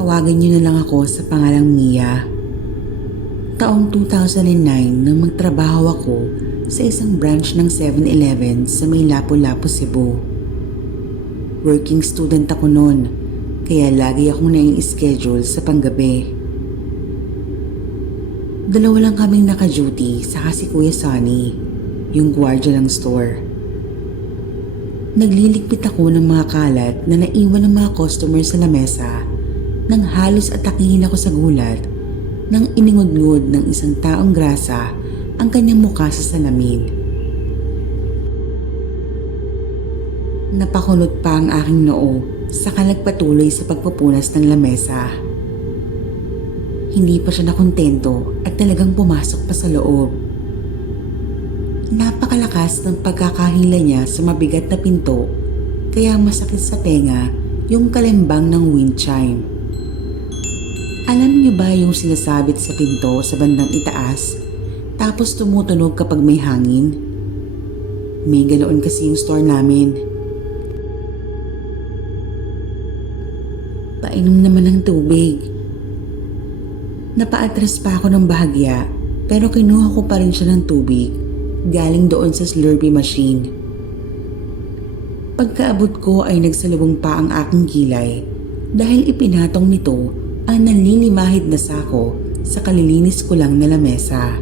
Tawagin niyo na lang ako sa pangalang Mia. Taong 2009 nang magtrabaho ako sa isang branch ng 7-Eleven sa may Lapu-Lapu, Cebu. Working student ako noon, kaya lagi akong nai-schedule sa panggabi. Dalawa lang kaming naka-duty saka si Kuya Sonny, yung gwardiya ng store. Nagliligpit ako ng mga kalat na naiwan ng mga customer sa lamesa nang halos atakihin ako sa gulat nang iningod-ngod ng isang taong grasa ang kanyang mukha sa salamin. Napakunot pa ang aking noo saka nagpatuloy sa pagpupunas ng lamesa. Hindi pa siya nakontento at talagang pumasok pa sa loob. Napakalakas ng pagkakahila niya sa mabigat na pinto kaya masakit sa tenga yung kalembang ng wind chime. Alam niyo ba yung sinasabit sa pinto sa bandang itaas tapos tumutunog kapag may hangin? May ganoon kasi yung store namin. Painom naman ng tubig. Napaatras pa ako ng bahagya pero kinuha ko pa rin siya ng tubig galing doon sa Slurpee machine. Pagkaabot ko ay nagsalubong pa ang aking kilay dahil ipinatong nito ang nanlilimahid na sako sa kalilinis ko lang na lamesa.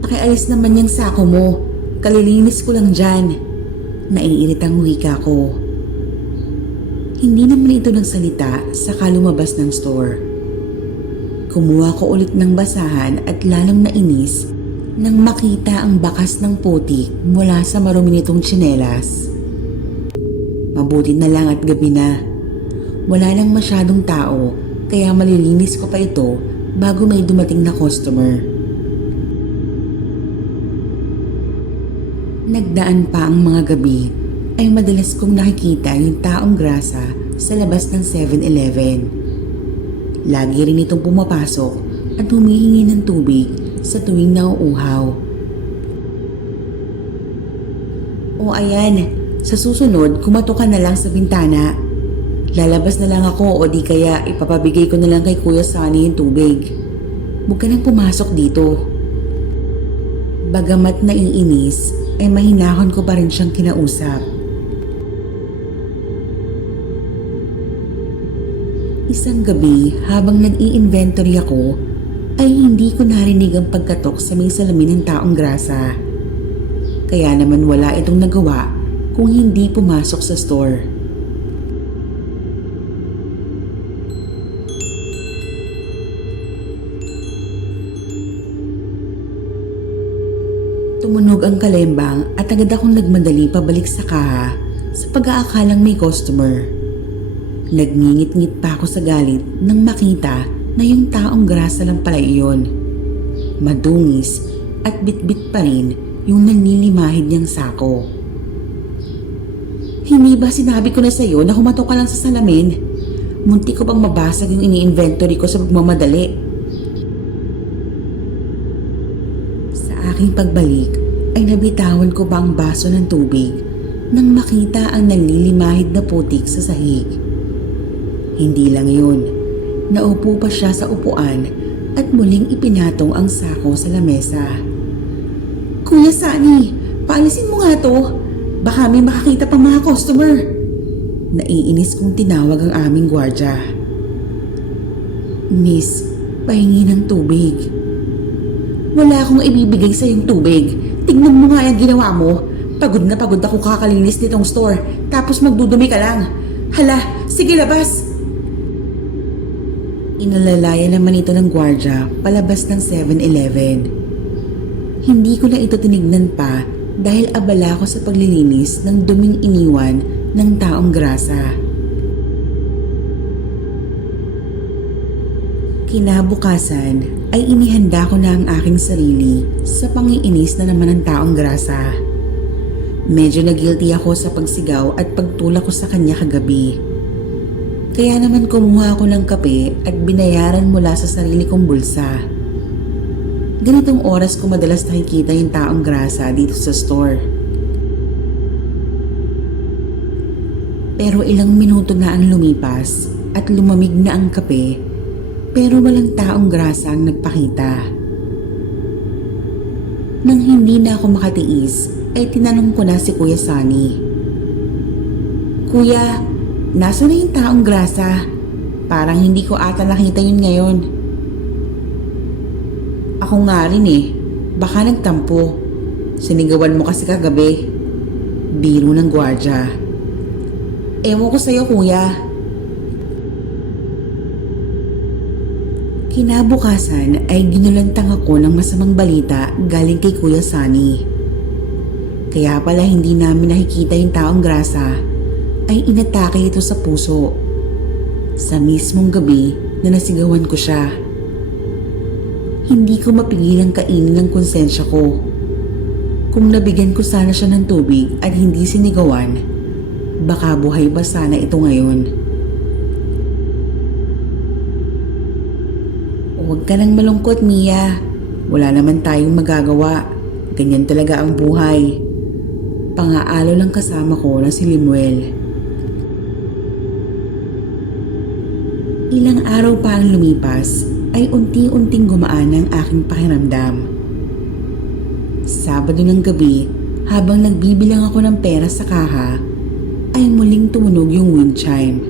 Pakialis naman yung sako mo, kalilinis ko lang dyan. Naiiritang wika ko. Hindi naman ito nagsalita saka lumabas ng store. Kumuha ko ulit ng basahan at lalong nainis nang makita ang bakas ng putik mula sa marumi nitong tsinelas. Mabuti na lang at gabi na. Wala lang masyadong tao kaya malilinis ko pa ito bago may dumating na customer. Nagdaan pa ang mga gabi ay madalas kong nakikita yung taong grasa sa labas ng 7-Eleven. Lagi rin itong pumapasok at humihingi ng tubig sa tuwing nauuhaw. O ayan, sa susunod kumato ka na lang sa bintana. Lalabas na lang ako o di kaya ipapabigay ko na lang kay Kuya Sonny yung tubig. Huwag ka nang pumasok dito. Bagamat naiinis ay mahinahon ko pa rin siyang kinausap. Isang gabi habang nag-i-inventory ako ay hindi ko narinig ang pagkatok sa may salamin ng taong grasa. Kaya naman wala itong nagawa kung hindi pumasok sa store. Tumunog ang kalembang at agad akong nagmadali pabalik sa kaha sa pag-aakalang may customer. Nagngingit-ngit pa ako sa galit nang makita na yung taong grasa lang pala iyon. Madungis at bitbit pa rin yung nanlilimahid niyang sako. Hindi ba sinabi ko na sa'yo na humatok ka lang sa salamin? Munti ko bang mabasag yung ini-inventory ko sa pagmamadali? Sa aking pagbalik ay nabitawan ko ba ang baso ng tubig nang makita ang nanlilimahid na putik sa sahig. Hindi lang yun, naupo pa siya sa upuan at muling ipinatong ang sako sa lamesa. Kuya Sonny, paalisin mo nga to. Baka may makakita pang mga customer. Naiinis kong tinawag ang aming gwardya. Miss, pahingi ng tubig. Wala akong ibibigay sa yung tubig. Tingnan mo nga yung ginawa mo. Pagod na pagod ako kakalinis nitong store. Tapos magdudumi ka lang. Hala, sige labas. Inalalaya naman ito ng gwardya palabas ng 7-Eleven. Hindi ko na ito tinignan pa dahil abala ako sa paglilinis ng duming iniwan ng taong grasa. Kinabukasan ay inihanda ko na ang aking sarili sa pangiinis na naman ng taong grasa. Medyo na-guilty ako sa pagsigaw at pagtulak ko sa kanya kagabi. Kaya naman kumuha ako ng kape at binayaran mula sa sarili kong bulsa. Ganitong oras ko madalas nakikita yung taong grasa dito sa store. Pero ilang minuto na ang lumipas at lumamig na ang kape, pero walang taong grasa ang nagpakita. Nang hindi na ako makatiis, ay tinanong ko na si Kuya Sunny. Kuya, nasa na yung taong grasa? Parang hindi ko ata nakita yun ngayon. Ako nga rin eh, baka nagtampo. Sinigawan mo kasi kagabi. Biro ng gwardya. Ewan ko sa'yo, kuya. Kinabukasan ay ginulantang ako ng masamang balita galing kay Kuya Sunny. Kaya pala hindi namin nakikita yung taong grasa, ay inatake ito sa puso. Sa mismong gabi na nasigawan ko siya. Hindi ko mapigilang kainin ng konsensya ko. Kung nabigyan ko sana siya ng tubig at hindi sinigawan, baka buhay ba sana ito ngayon? Huwag ka nang malungkot, Mia. Wala naman tayong magagawa. Ganyan talaga ang buhay. Pangaalo lang kasama ko na si Limuel. Ilang araw pa ang lumipas ay unti-unting gumaan ang aking pakiramdam. Sabado ng gabi, habang nagbibilang ako ng pera sa kaha, ay muling tumunog yung wind chime.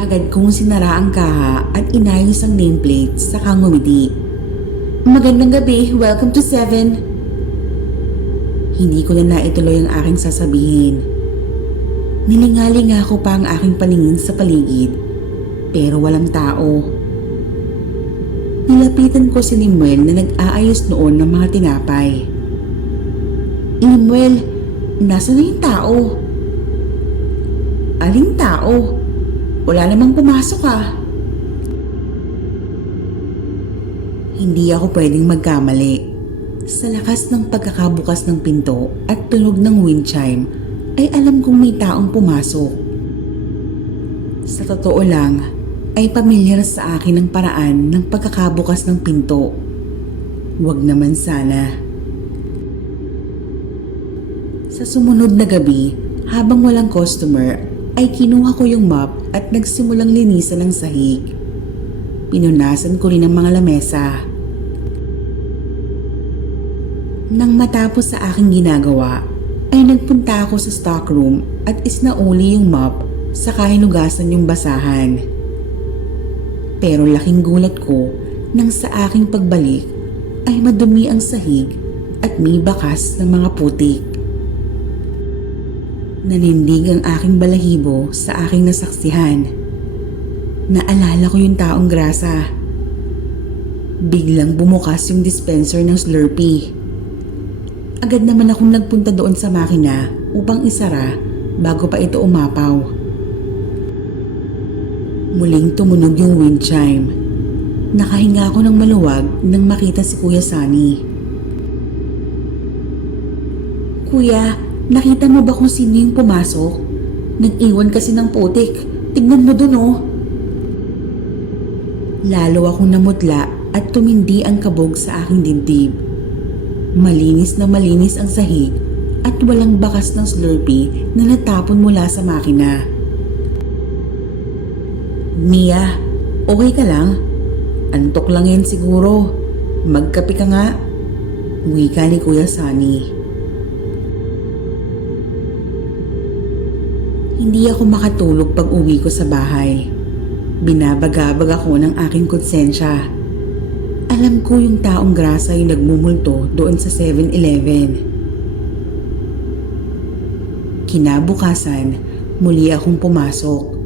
Agad kong sinara ang kaha at inayos ang nameplate saka ngumiti. Magandang gabi, welcome to 7. Hindi ko na naituloy ang aking sasabihin. Nilingali nga ako pa ang aking paningin sa paligid, pero walang tao. Nilapitan ko si Limuel na nag-aayos noon ng mga tinapay. Limuel, nasa na yung tao? Aling tao? Wala namang pumasok ah. Hindi ako pwedeng magkamali. Sa lakas ng pagkakabukas ng pinto at tunog ng wind chime, ay alam kong may taong pumasok. Sa totoo lang, ay pamilyar sa akin ang paraan ng pagkakabukas ng pinto. Huwag naman sana. Sa sumunod na gabi, habang walang customer, ay kinuha ko yung mop at nagsimulang linisan ng sahig. Pinunasan ko rin ang mga lamesa. Nang matapos sa aking ginagawa, ay nagpunta ako sa stockroom at isnauli yung mop saka hinugasan yung basahan. Pero laking gulat ko nang sa aking pagbalik ay madumi ang sahig at may bakas ng mga putik. Nanindig ang aking balahibo sa aking nasaksihan. Naalala ko yung taong grasa. Biglang bumukas yung dispenser ng Slurpee. Agad naman akong nagpunta doon sa makina upang isara bago pa ito umapaw. Muling tumunog yung wind chime. Nakahinga ako ng maluwag nang makita si Kuya Sunny. Kuya, nakita mo ba kung sino yung pumasok? Nag-iwan kasi ng putik. Tignan mo dun oh. Lalo akong namutla at tumindi ang kabog sa aking dibdib. Malinis na malinis ang sahig at walang bakas ng Slurpee na natapon mula sa makina. Mia, okay ka lang? Antok lang yan siguro. Magkape ka nga. Wika ni Kuya Sunny. Hindi ako makatulog pag uwi ko sa bahay. Binabagabag ako ng aking konsensya. Alam ko yung taong grasa yung nagmumulto doon sa 7-Eleven. Kinabukasan, muli akong pumasok.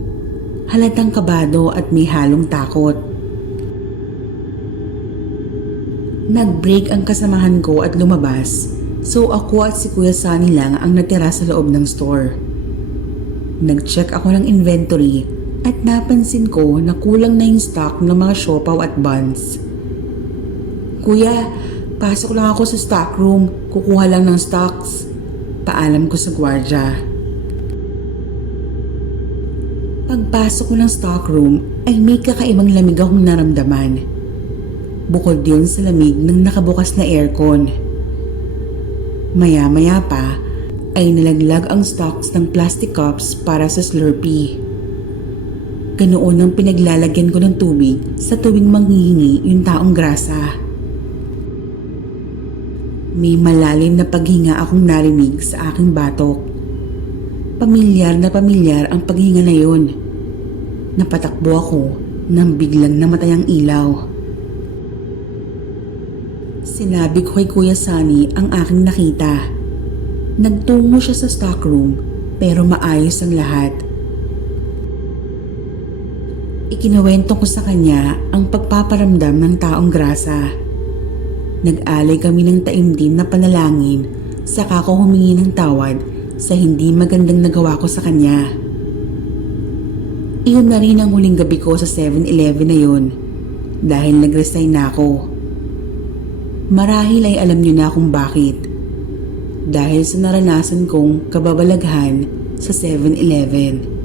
Halatang kabado at may halong takot. Nag-break ang kasamahan ko at lumabas, so ako at si Kuya Sunny lang ang natira sa loob ng store. Nag-check ako ng inventory at napansin ko na kulang na yung stock ng mga siopaw at buns. Kuya, pasok lang ako sa stockroom. Kukuha lang ng stocks. Paalam ko sa gwardya. Pagpasok ko ng stockroom ay may kakaibang lamig akong naramdaman. bukod yun sa lamig ng nakabukas na aircon. Maya-maya pa ay nalaglag ang stocks ng plastic cups para sa Slurpee. Ganoon ang pinaglalagyan ko ng tubig sa tuwing manghihingi yung taong grasa. May malalim na paghinga akong narinig sa aking batok. Pamilyar ang paghinga na yun. Napatakbo ako nang biglang namatay ang ilaw. Sinabi ko kay Kuya Sunny ang aking nakita. Nagtungo siya sa stockroom pero maayos ang lahat. Ikinuwento ko sa kanya ang pagpaparamdam ng taong grasa. Nag-alay kami ng taimtim na panalangin saka ko humingi ng tawad sa hindi magandang nagawa ko sa kanya. Iyon na rin ang huling gabi ko sa 7-Eleven na yun dahil nag-resign na ako. Marahil ay alam niyo na kung bakit. Dahil sa naranasan kong kababalaghan sa 7-Eleven.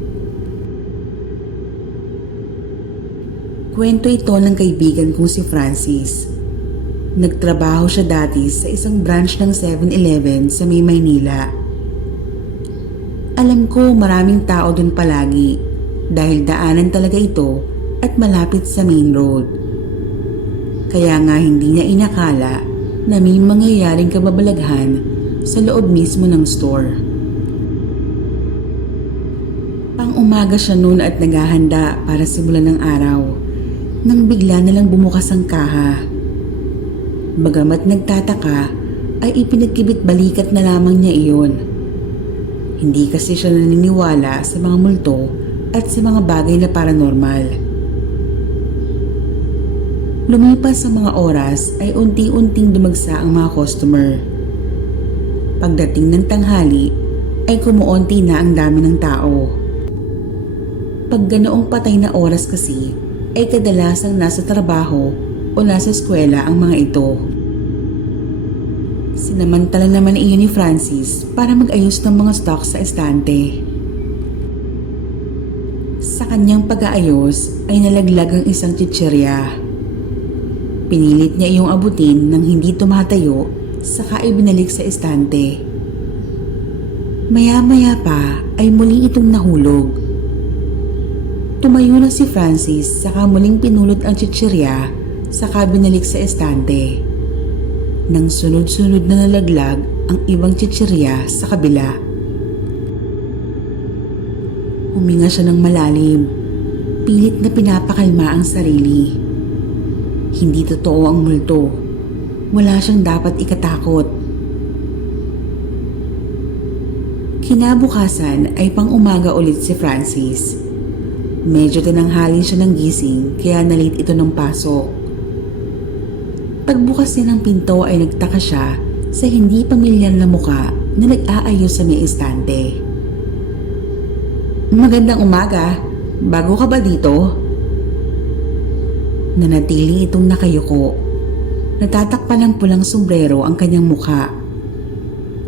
Kwento ito ng kaibigan kong si Francis. Nagtrabaho siya dati sa isang branch ng 7-Eleven sa may Maynila. Alam ko maraming tao dun palagi dahil daanan talaga ito at malapit sa main road. Kaya nga hindi niya inakala na may mangyayaring kababalaghan sa loob mismo ng store. Pang-umaga siya noon at naghahanda para simulan ng araw nang bigla na lang bumukas ang kaha. Bagamat nagtataka ay ipinagkibit balikat na lamang niya iyon. Hindi kasi siya naniniwala sa mga multo at sa mga bagay na paranormal. Lumipas sa mga oras ay unti-unting dumagsa ang mga customer. Pagdating ng tanghali ay kumuunti na ang dami ng tao. Pag ganoong patay na oras kasi ay kadalasang nasa trabaho o nasa eskwela ang mga ito. Sinamantala naman iyon ni Francis para mag-ayos ng mga stock sa estante. Sa kanyang pag-aayos ay nalaglag ang isang chichirya. Pinilit niya iyong abutin nang hindi tumatayo saka ibinalik sa estante. Maya-maya pa ay muli itong nahulog. Tumayo na si Francis saka muling pinulot ang chichirya saka binalik sa estante. Nang sunod-sunod na nalaglag ang ibang chichirya sa kabila. Huminga siya ng malalim. Pilit na pinapakalma ang sarili. Hindi totoo ang multo. Wala siyang dapat ikatakot. Kinabukasan ay pang-umaga ulit si Francis. Medyo tinanghali siya ng gising kaya nalit ito ng pasok. Pagbukas niya ng pinto ay nagtaka siya sa hindi pamilyar na muka na nag-aayos sa may estante. Magandang umaga. Bago ka ba dito? Nanatili itong nakayuko. Natatakpan ng pulang sombrero ang kanyang mukha.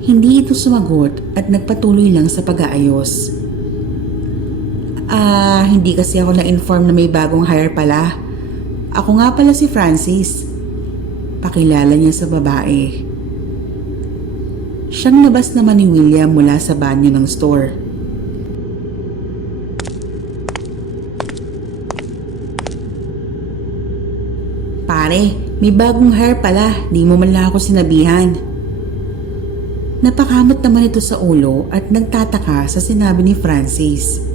Hindi ito sumagot at nagpatuloy lang sa pag-aayos. Hindi kasi ako na-inform na may bagong hire pala. Ako nga pala si Francis. Pakilala niya sa babae. Siyang labas naman ni William mula sa banyo ng store. Pare, may bagong hire pala. Di mo man lang ako sinabihan. Napakamot naman ito sa ulo at nagtataka sa sinabi ni Francis.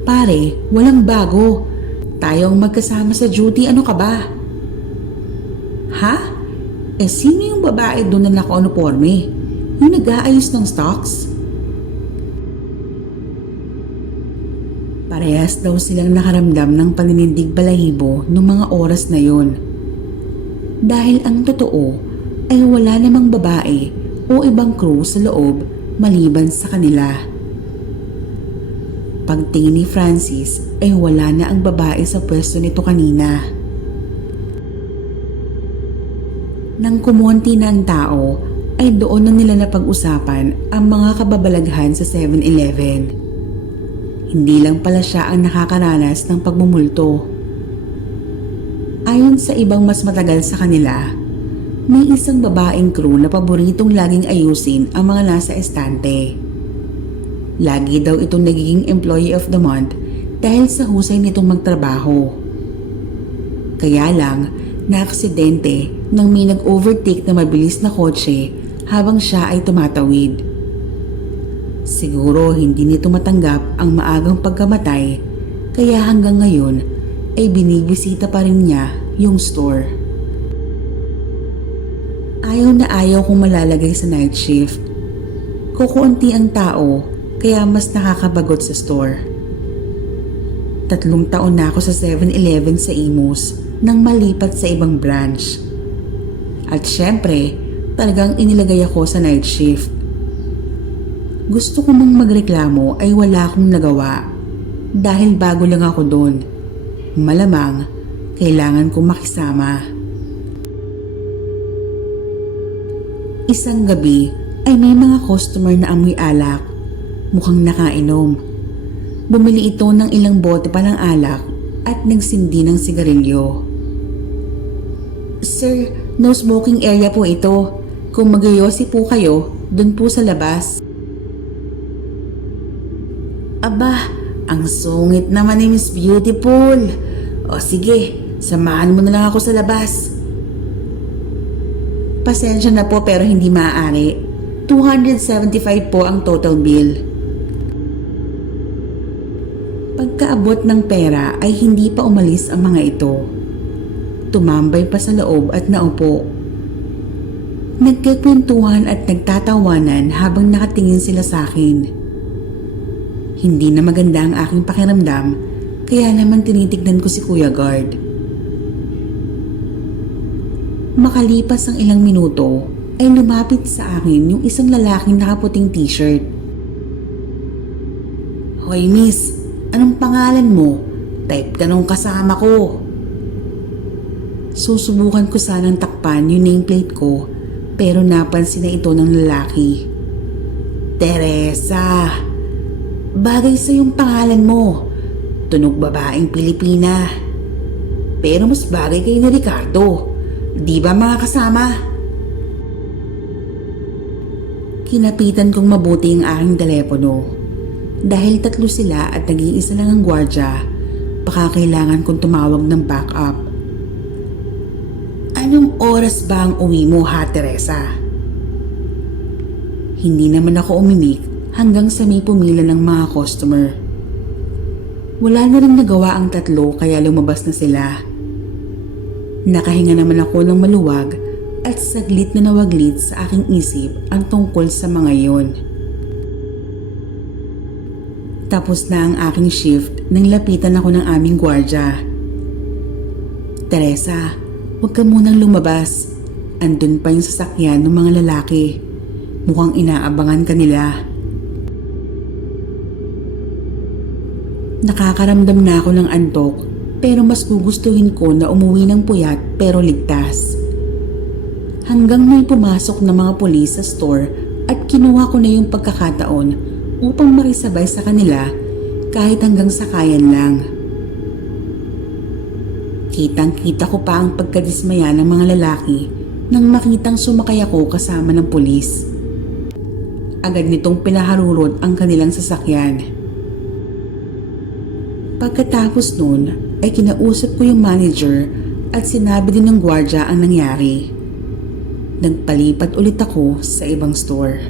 Pare, walang bago. Tayo ang magkasama sa duty. Ano ka ba? Ha? Sino yung babae doon na naka-uniforme? Yung nag-aayos ng stocks? Parehas daw silang nakaramdam ng paninindig balahibo noong mga oras na yon. Dahil ang totoo ay wala namang babae o ibang crew sa loob maliban sa kanila. Pagtingin ni Francis ay wala na ang babae sa pwesto nito kanina. Nang kumonti na ang tao ay doon na nila napag-usapan ang mga kababalaghan sa 7-Eleven. Hindi lang pala siya ang nakakaranas ng pagmumulto. Ayon sa ibang mas matagal sa kanila, may isang babaeng crew na paboritong laging ayusin ang mga nasa estante. Lagi daw itong nagiging employee of the month dahil sa husay nitong magtrabaho. Kaya lang, naaksidente nang may nag-overtake na mabilis na kotse habang siya ay tumatawid. Siguro hindi nito matanggap ang maagang pagkamatay, kaya hanggang ngayon ay binibisita pa rin niya yung store. Ayaw na ayaw kong malalagay sa night shift. Kukunti ang tao kaya mas nakakabagot sa store. 3 taon na ako sa 7-Eleven sa Imus nang malipat sa ibang branch. At syempre, talagang inilagay ako sa night shift. Gusto ko mang magreklamo ay wala akong nagawa dahil bago lang ako doon. Malamang, kailangan kong makisama. Isang gabi ay may mga customer na amoy alak, mukhang nakainom. Bumili ito ng ilang bote pa ng alak at nagsindi ng sigarilyo. Sir, no smoking area po ito. Kung magyoyosi po kayo, dun po sa labas. Aba, ang sungit naman ni Miss Beautiful. O sige, samahan mo na lang ako sa labas. Pasensya na po pero hindi maaari. 275 po ang total bill. Pagkaabot ng pera ay hindi pa umalis ang mga ito. Tumambay pa sa loob at naupo. Nagkikwentuhan at nagtatawanan habang nakatingin sila sa akin. Hindi na maganda ang aking pakiramdam, kaya naman tinitignan ko si Kuya Guard. Makalipas ang ilang minuto ay lumapit sa akin yung isang lalaking nakaputing t-shirt. Hoy miss, anong pangalan mo? Type ka nung kasama ko. Susubukan ko sanang takpan yung nameplate ko pero napansin na ito ng lalaki. Teresa, bagay sa yung pangalan mo. Tunog babaeng Pilipina. Pero mas bagay kay ni Ricardo. Di ba mga kasama? Kinapitan kong mabuti ang aking telepono. Dahil 3 sila at nag-iisa lang ang gwardya, baka kailangan kong tumawag ng backup. Anong oras ba ang uwi mo ha, Teresa? Hindi naman ako umimik hanggang sa may pumila ng mga customer. Wala na rin nagawa ang 3 kaya lumabas na sila. Nakahinga naman ako ng maluwag at saglit na nawaglit sa aking isip ang tungkol sa mga iyon. Tapos na ang aking shift nang lapitan ako ng aming gwardya. Teresa, huwag ka munang lumabas. Andun pa yung sasakyan ng mga lalaki. Mukhang inaabangan ka nila. Nakakaramdam na ako ng antok pero mas gugustuhin ko na umuwi ng puyat pero ligtas. Hanggang may pumasok na mga pulis sa store at kinuha ko na yung pagkakataon upang makisabay sa kanila kahit hanggang sakayan lang. Kitang-kita ko pa ang pagkadismaya ng mga lalaki nang makitang sumakay ako kasama ng pulis. Agad nitong pinaharurot ang kanilang sasakyan. Pagkatapos nun ay kinausap ko yung manager at sinabi din ng gwardya ang nangyari. Nagpalipat ulit ako sa ibang store.